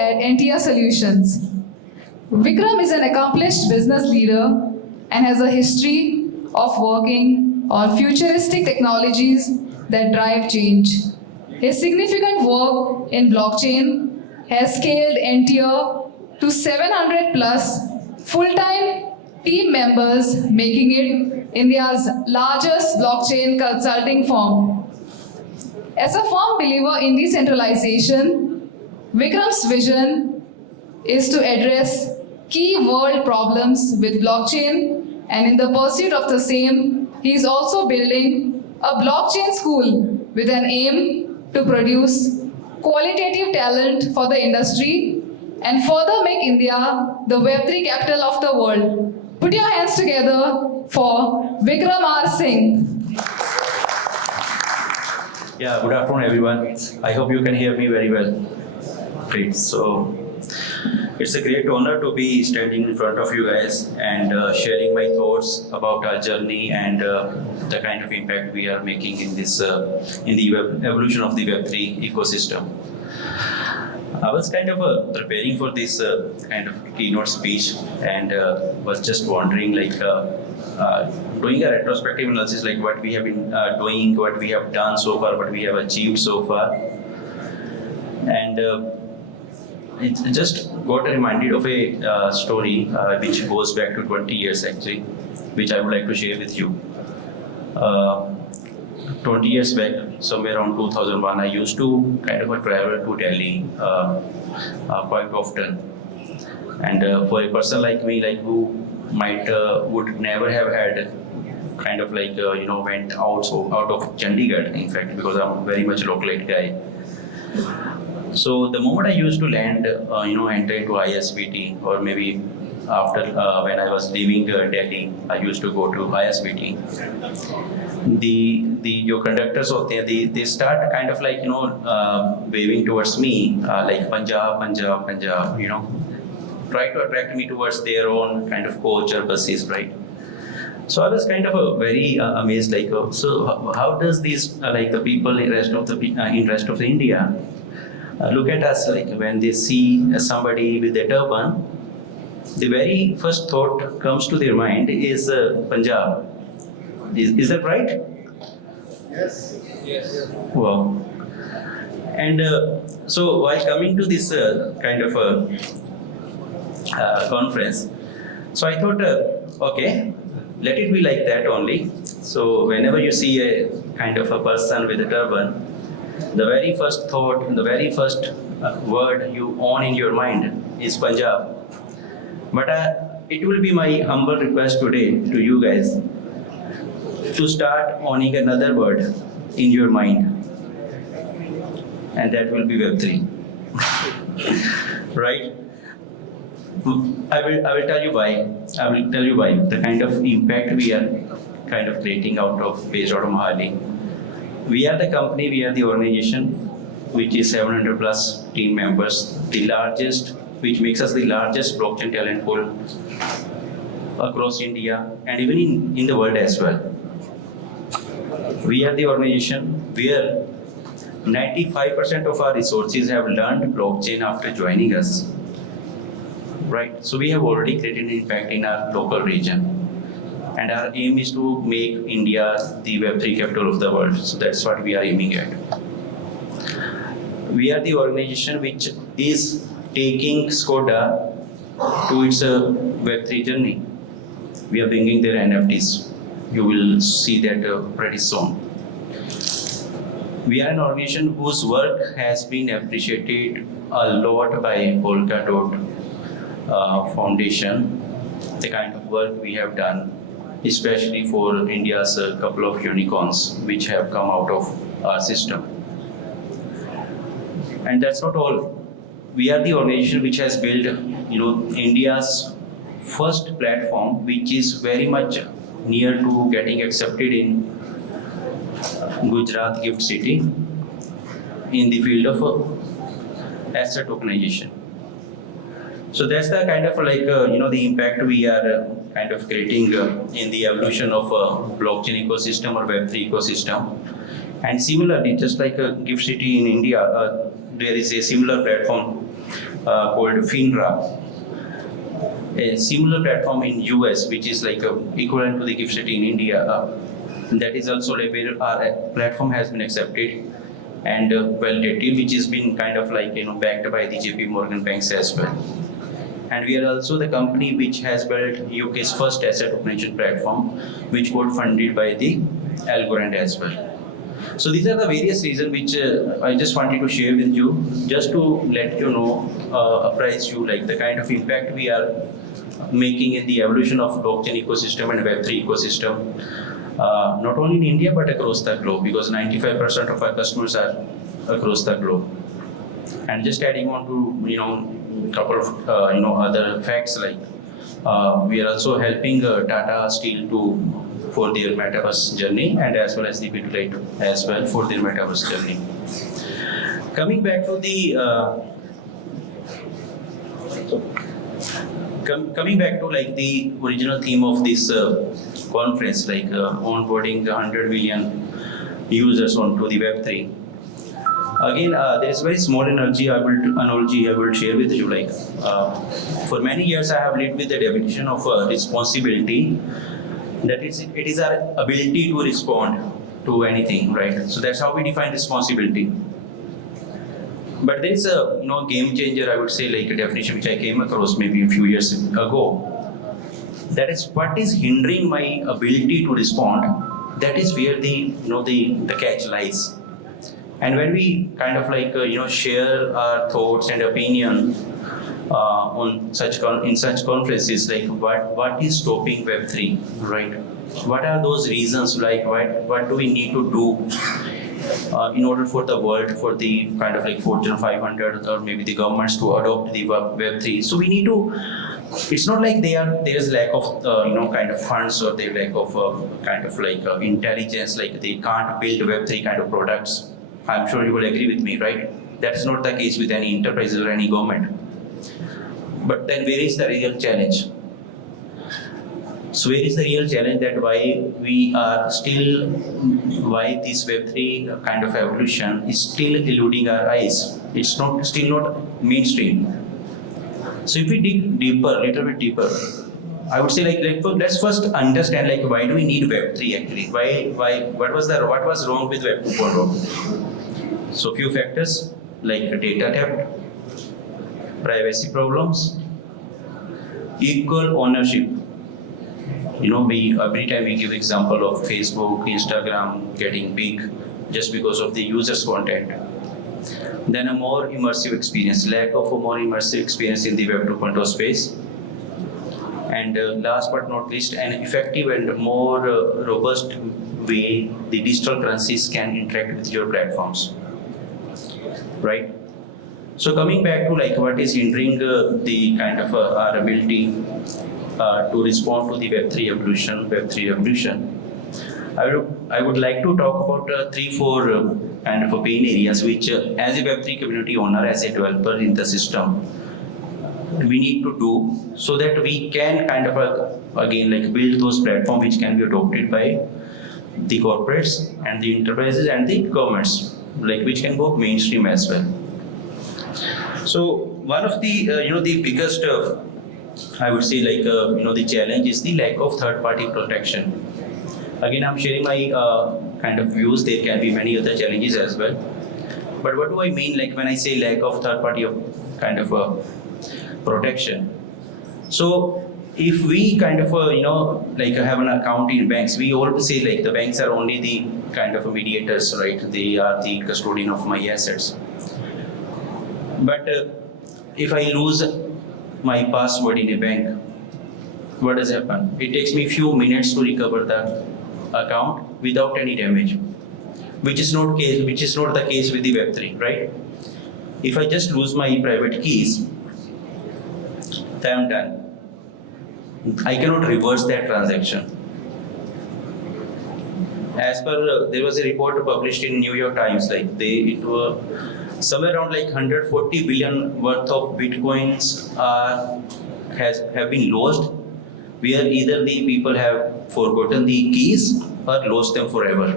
at NTR Solutions. Vikram is an accomplished business leader and has a history of working on futuristic technologies that drive change. His significant work in blockchain has scaled NTR to 700 plus full-time team members, making it India's largest blockchain consulting firm. As a firm believer in decentralization, Vikram's vision is to address key world problems with blockchain, and in the pursuit of the same, he is also building a blockchain school with an aim to produce qualitative talent for the industry and further make India the Web3 capital of the world. Put your hands together for Vikram R. Singh. Yeah, good afternoon, everyone. I hope you can hear me very well. Great. So, it's a great honor to be standing in front of you guys and sharing my thoughts about our journey and the kind of impact we are making in this in the evolution of the Web3 ecosystem. I was kind of preparing for this kind of keynote speech and was just wondering, like, doing a retrospective analysis, like what we have been doing, what we have done so far, what we have achieved so far, and it just got reminded of a story which goes back to 20 years actually, which I would like to share with you. 20 years back, somewhere around 2001, I used to kind of travel to Delhi quite often. And for a person like me, like who might would never have had kind of like went out of Chandigarh, in fact, because I'm very much a localite guy. So the moment I used to land, enter into ISBT, or maybe after when I was leaving Delhi, I used to go to ISBT. Your conductors out there, they start kind of like waving towards me like Punjab, Punjab, Punjab, try to attract me towards their own kind of coach or buses, right? So I was kind of very amazed, like, so how does these like the people in rest of the India look at us, like when they see somebody with a turban, the very first thought comes to their mind is Punjab. Is that right? Yes. Yes. Wow. And so while coming to this kind of conference, so I thought, okay, let it be like that only. So whenever you see a kind of a person with a turban, the very first thought, the very first word you own in your mind is Punjab. But it will be my humble request today to you guys to start owning another word in your mind, and that will be Web3. Right? I will tell you why. I will tell you why. The kind of impact we are kind of creating based out of Mohali. We are the company, we are the organization which is 700 plus team members, the largest, which makes us the largest blockchain talent pool across India and even in the world as well. We are the organization where 95% of our resources have learned blockchain after joining us. Right? So we have already created an impact in our local region. And our aim is to make India the Web3 capital of the world. So that's what we are aiming at. We are the organization which is taking Skoda to its Web3 journey. We are bringing their NFTs. You will see that pretty soon. We are an organization whose work has been appreciated a lot by Polkadot Foundation, the kind of work we have done, especially for India's couple of unicorns which have come out of our system. And that's not all. We are the organization which has built, India's first platform, which is very much near to getting accepted in Gujarat Gift City in the field of asset tokenization. So that's the kind of like, the impact we are kind of creating in the evolution of blockchain ecosystem or Web3 ecosystem. And similarly, just like Gift City in India, there is a similar platform called FINRA, a similar platform in US, which is like equivalent to the Gift City in India. That is also like where our platform has been accepted and validated, which has been kind of like backed by the JP Morgan banks as well. And we are also the company which has built UK's first asset operation platform, which got funded by the Algorand as well. So these are the various reasons which I just wanted to share with you, just to let you know, apprise you like the kind of impact we are making in the evolution of blockchain ecosystem and Web3 ecosystem, not only in India but across the globe, because 95% of our customers are across the globe. And just adding on to couple of other facts, like we are also helping Tata Steel for their metaverse journey, and as well as the Bitlight as well for their metaverse journey. Coming back to the coming back to like the original theme of this conference, like onboarding 100 million users onto the Web3. Again, there is very small analogy I will share with you. Like for many years, I have lived with the definition of responsibility. That is, it is our ability to respond to anything, right? So that's how we define responsibility. But there is a game changer, I would say, like a definition which I came across maybe a few years ago. That is, what is hindering my ability to respond? That is where the catch lies. And when we kind of like share our thoughts and opinion in such conferences, like what is stopping Web3, right? What are those reasons? Like what do we need to do in order for the world, for the kind of like Fortune 500 or maybe the governments to adopt the Web3? So we need to. It's not like there is lack of kind of funds, or there lack of kind of like intelligence, like they can't build Web3 kind of products. I'm sure you will agree with me, right? That is not the case with any enterprise or any government. But then where is the real challenge? So where is the real challenge, that why this Web3 kind of evolution is still eluding our eyes? It's still not mainstream. So if we dig deeper, little bit deeper, I would say like let's first understand like why do we need Web3 actually? What was wrong with Web 2.0? So few factors like data theft, privacy problems, equal ownership. Every time we give example of Facebook, Instagram getting big just because of the users' content. Then a more immersive experience, lack of a more immersive experience in the Web 2.0 space. And last but not least, an effective and more robust way the digital currencies can interact with your platforms. Right? So coming back to like what is hindering the kind of our ability to respond to the Web3 evolution, I would like to talk about 3-4 kind of pain areas which as a Web3 community owner, as a developer in the system, we need to do so that we can kind of again like build those platforms which can be adopted by the corporates and the enterprises and the governments, like which can go mainstream as well. So one of the the biggest I would say like the challenge is the lack of third-party protection. Again, I'm sharing my kind of views. There can be many other challenges as well. But what do I mean like when I say lack of third-party kind of protection? So if we kind of like have an account in banks, we always say like the banks are only the kind of mediators, right? They are the custodian of my assets. But if I lose my password in a bank, what does happen? It takes me few minutes to recover the account without any damage, which is not the case with the Web3, right? If I just lose my private keys, then I'm done. I cannot reverse that transaction. As per there was a report published in New York Times, like it were somewhere around like 140 billion worth of bitcoins have been lost, where either the people have forgotten the keys or lost them forever.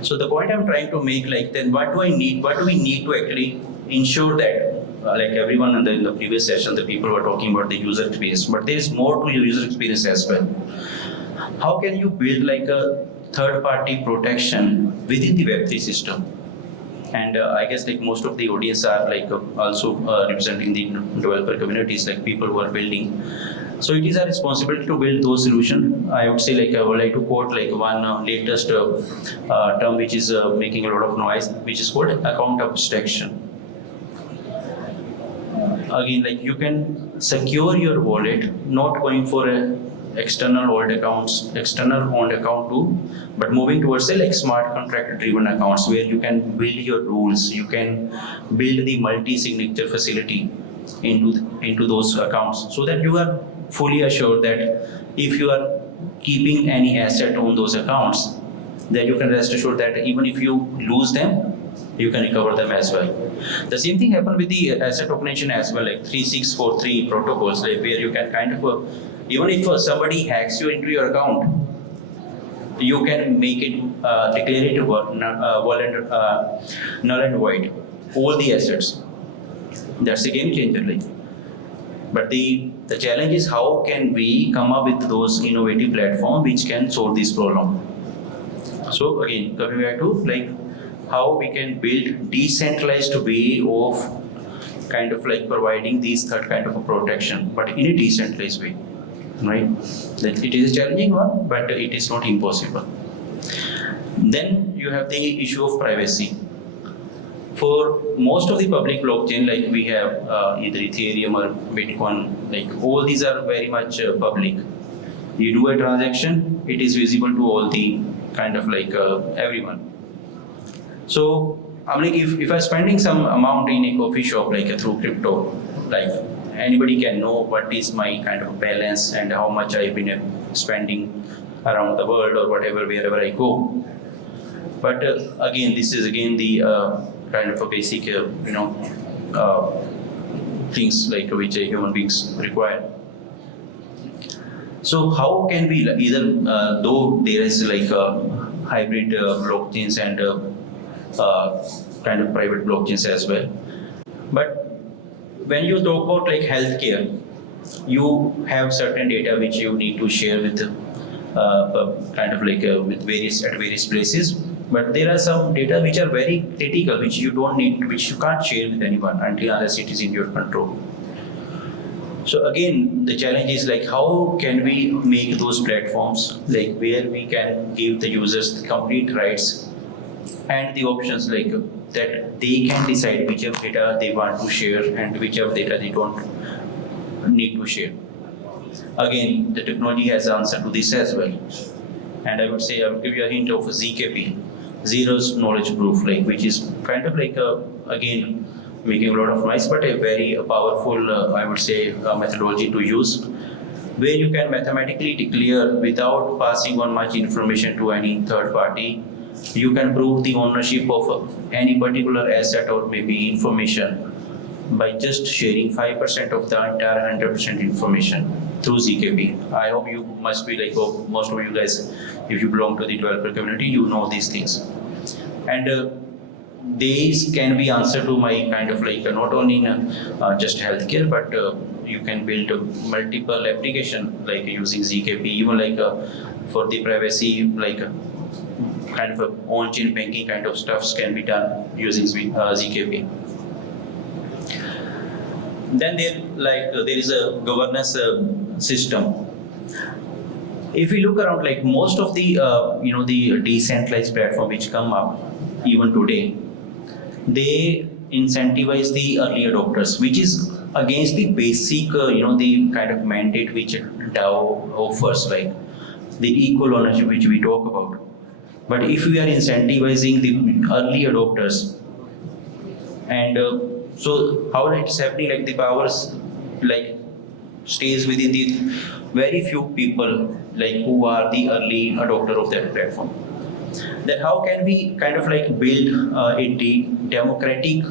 So the point I'm trying to make, like then what do we need to actually ensure that like everyone in the previous session, the people were talking about the user experience, but there is more to user experience as well. How can you build like a third-party protection within the Web3 system? And I guess like most of the audience are like also representing the developer communities, like people who are building. So it is our responsibility to build those solutions. I would say like I would like to quote like one latest term which is making a lot of noise, which is called account abstraction. Again, like you can secure your wallet, not going for a external owned account too, but moving towards say like smart contract driven accounts where you can build your rules, you can build the multi-signature facility into those accounts, so that you are fully assured that if you are keeping any asset on those accounts, then you can rest assured that even if you lose them, you can recover them as well. The same thing happened with the asset tokenization as well, like 3643 protocols, like where you can kind of even if somebody hacks you into your account, you can make it declare it null and void all the assets. That's a game changer. Like, but the challenge is how can we come up with those innovative platforms which can solve this problem. So again, coming back to like how we can build decentralized way of kind of like providing these third kind of a protection, but in a decentralized way. Right? That it is a challenging one, but it is not impossible. Then you have the issue of privacy. For most of the public blockchain, like we have either Ethereum or Bitcoin, like all these are very much public. You do a transaction, it is visible to all the kind of like everyone. So I'm like if I'm spending some amount in a coffee shop like through crypto, like anybody can know what is my kind of balance and how much I've been spending around the world or whatever, wherever I go. But again, this is again the kind of a basic, things like which human beings require. So how can we either, though there is like hybrid blockchains and kind of private blockchains as well, but when you talk about like healthcare, you have certain data which you need to share with kind of like with various places. But there are some data which are very critical, which you don't need, which you can't share with anyone unless it is in your control. So again, the challenge is like how can we make those platforms like where we can give the users the complete rights and the options like that they can decide which of data they want to share and which of data they don't need to share. Again, the technology has answer to this as well. And I would say I would give you a hint of ZKP, Zero's Knowledge Proof, like which is kind of like again making a lot of noise, but a very powerful, I would say, methodology to use, where you can mathematically declare without passing on much information to any third party. You can prove the ownership of any particular asset or maybe information by just sharing 5% of the entire 100% information through ZKP. I hope you must be like most of you guys, if you belong to the developer community, you know these things. And these can be answered to my kind of like not only in just healthcare, but you can build multiple application like using ZKP, even like for the privacy, like kind of a on-chain banking kind of stuffs can be done using ZKP. Then there is a governance system. If we look around, like most of the the decentralized platform which come up even today, they incentivize the early adopters, which is against the basic the kind of mandate which DAO offers, like the equal ownership which we talk about. But if we are incentivizing the early adopters, and so how it's happening, like the powers like stays within the very few people like who are the early adopter of that platform. Then how can we kind of like build a democratic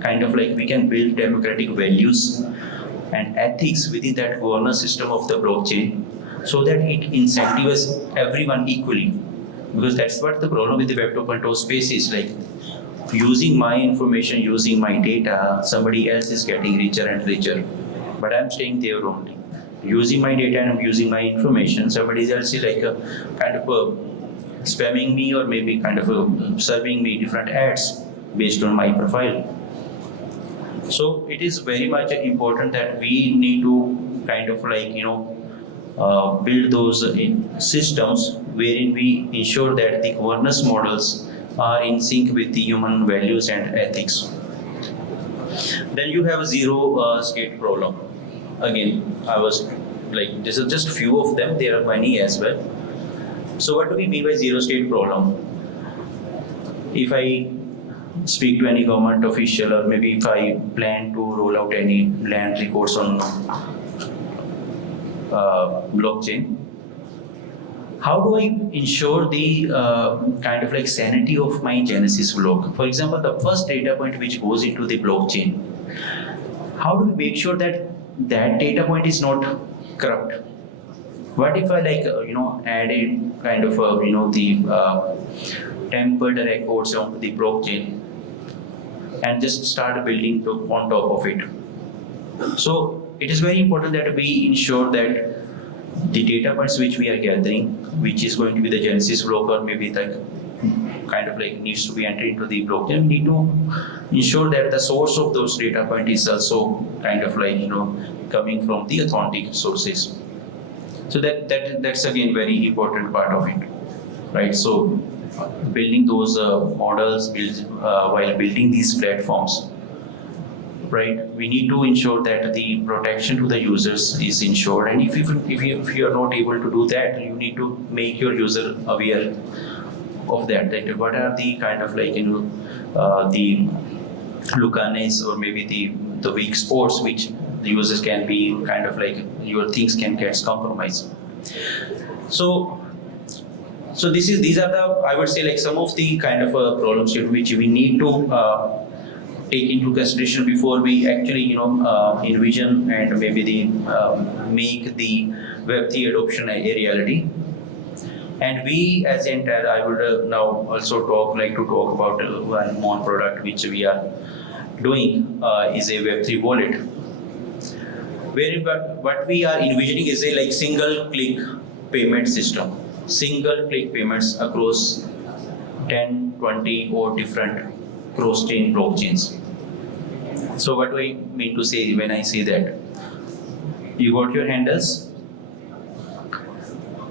kind of like we can build democratic values and ethics within that governance system of the blockchain, so that it incentivizes everyone equally. Because that's what the problem with the Web 2.0 space is, like using my information, using my data, somebody else is getting richer and richer, but I'm staying there only. Using my data and I'm using my information, somebody else is like kind of spamming me or maybe kind of serving me different ads based on my profile. So it is very much important that we need to kind of like, build those systems wherein we ensure that the governance models are in sync with the human values and ethics. Then you have a zero state problem. Again, I was like, this is just a few of them, there are many as well. So what do we mean by zero state problem? If I speak to any government official, or maybe if I plan to roll out any land records on blockchain, how do I ensure the kind of like sanity of my Genesis block? For example, the first data point which goes into the blockchain, how do we make sure that that data point is not corrupt? What if I like add a kind of the tempered records onto the blockchain and just start building on top of it? So it is very important that we ensure that the data points which we are gathering, which is going to be the Genesis block or maybe the kind of like needs to be entered into the blockchain, we need to ensure that the source of those data point is also kind of like coming from the authentic sources. So that's again very important part of it, right? So building those models while building these platforms, right? We need to ensure that the protection to the users is ensured, and if you are not able to do that, you need to make your user aware of that. That what are the kind of like the lucanes or maybe the weak spots which the users can be kind of like your things can get compromised. So these are the, I would say, like some of the kind of problems which we need to take into consideration before we actually envision and maybe make the Web3 adoption a reality. And we as entire, I would now also like to talk about one more product which we are doing is a Web3 wallet, where what we are envisioning is a like single click payment system, single click payments across 10, 20 or different cross-chain blockchains. So what do I mean to say when I say that? You got your handles,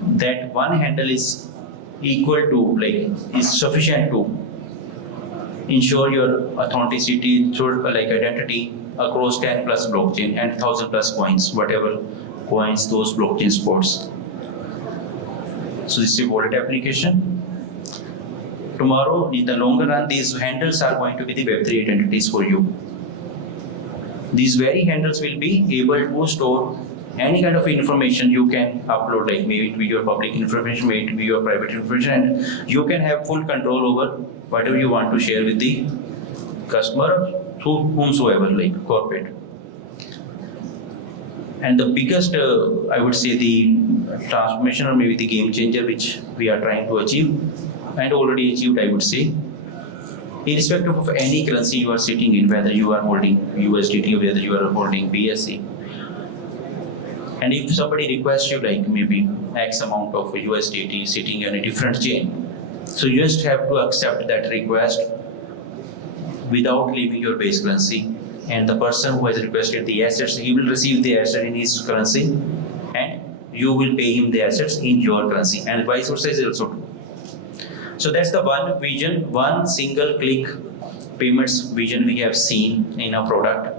that one handle is equal to like is sufficient to ensure your authenticity through like identity across 10 plus blockchain and 1,000 plus coins, whatever coins those blockchain supports. So this is a wallet application. Tomorrow, in the longer run, these handles are going to be the Web3 identities for you. These very handles will be able to store any kind of information you can upload, like maybe it be your public information, maybe it be your private information, and you can have full control over whatever you want to share with the customer through whomsoever, like corporate. And the biggest, I would say, the transformation or maybe the game changer which we are trying to achieve and already achieved, I would say, irrespective of any currency you are sitting in, whether you are holding USDT or whether you are holding BSC. And if somebody requests you like maybe X amount of USDT sitting on a different chain, so you just have to accept that request without leaving your base currency. And the person who has requested the assets, he will receive the asset in his currency and you will pay him the assets in your currency, and vice versa is also true. So that's the one vision, one single click payments vision we have seen in a product,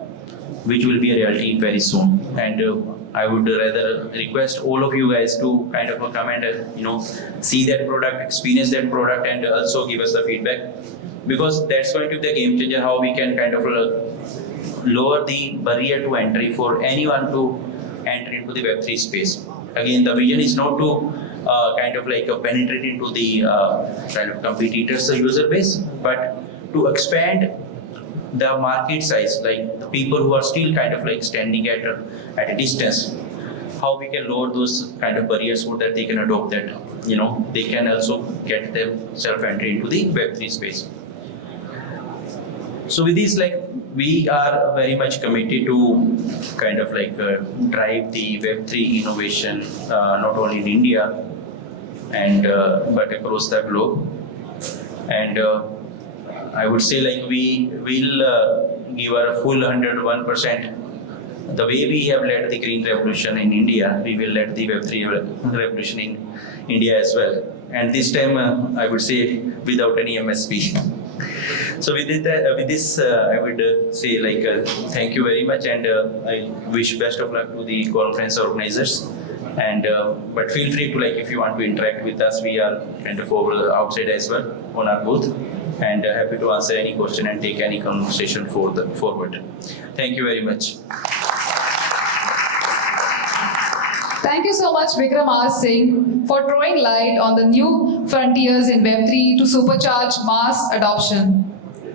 which will be a reality very soon. And I would rather request all of you guys to kind of come and see that product, experience that product, and also give us the feedback, because that's going to be the game changer, how we can kind of lower the barrier to entry for anyone to enter into the Web3 space. Again, the vision is not to kind of like penetrate into the kind of competitors' user base, but to expand the market size, like the people who are still kind of like standing at a distance, how we can lower those kind of barriers so that they can adopt that, they can also get themselves entry into the Web3 space. So with this, like, we are very much committed to kind of like drive the Web3 innovation, not only in India and but across the globe. And I would say like we will give our full 101%. The way we have led the green revolution in India, we will lead the Web3 revolution in India as well. And this time, I would say without any MSP. So with this, I would say like thank you very much, and I wish best of luck to the conference organizers. And but feel free to, like, if you want to interact with us, we are kind of over outside as well on our booth, and happy to answer any question and take any conversation forward. Thank you very much. Thank you so much, Vikram R. Singh, for throwing light on the new frontiers in Web3 to supercharge mass adoption.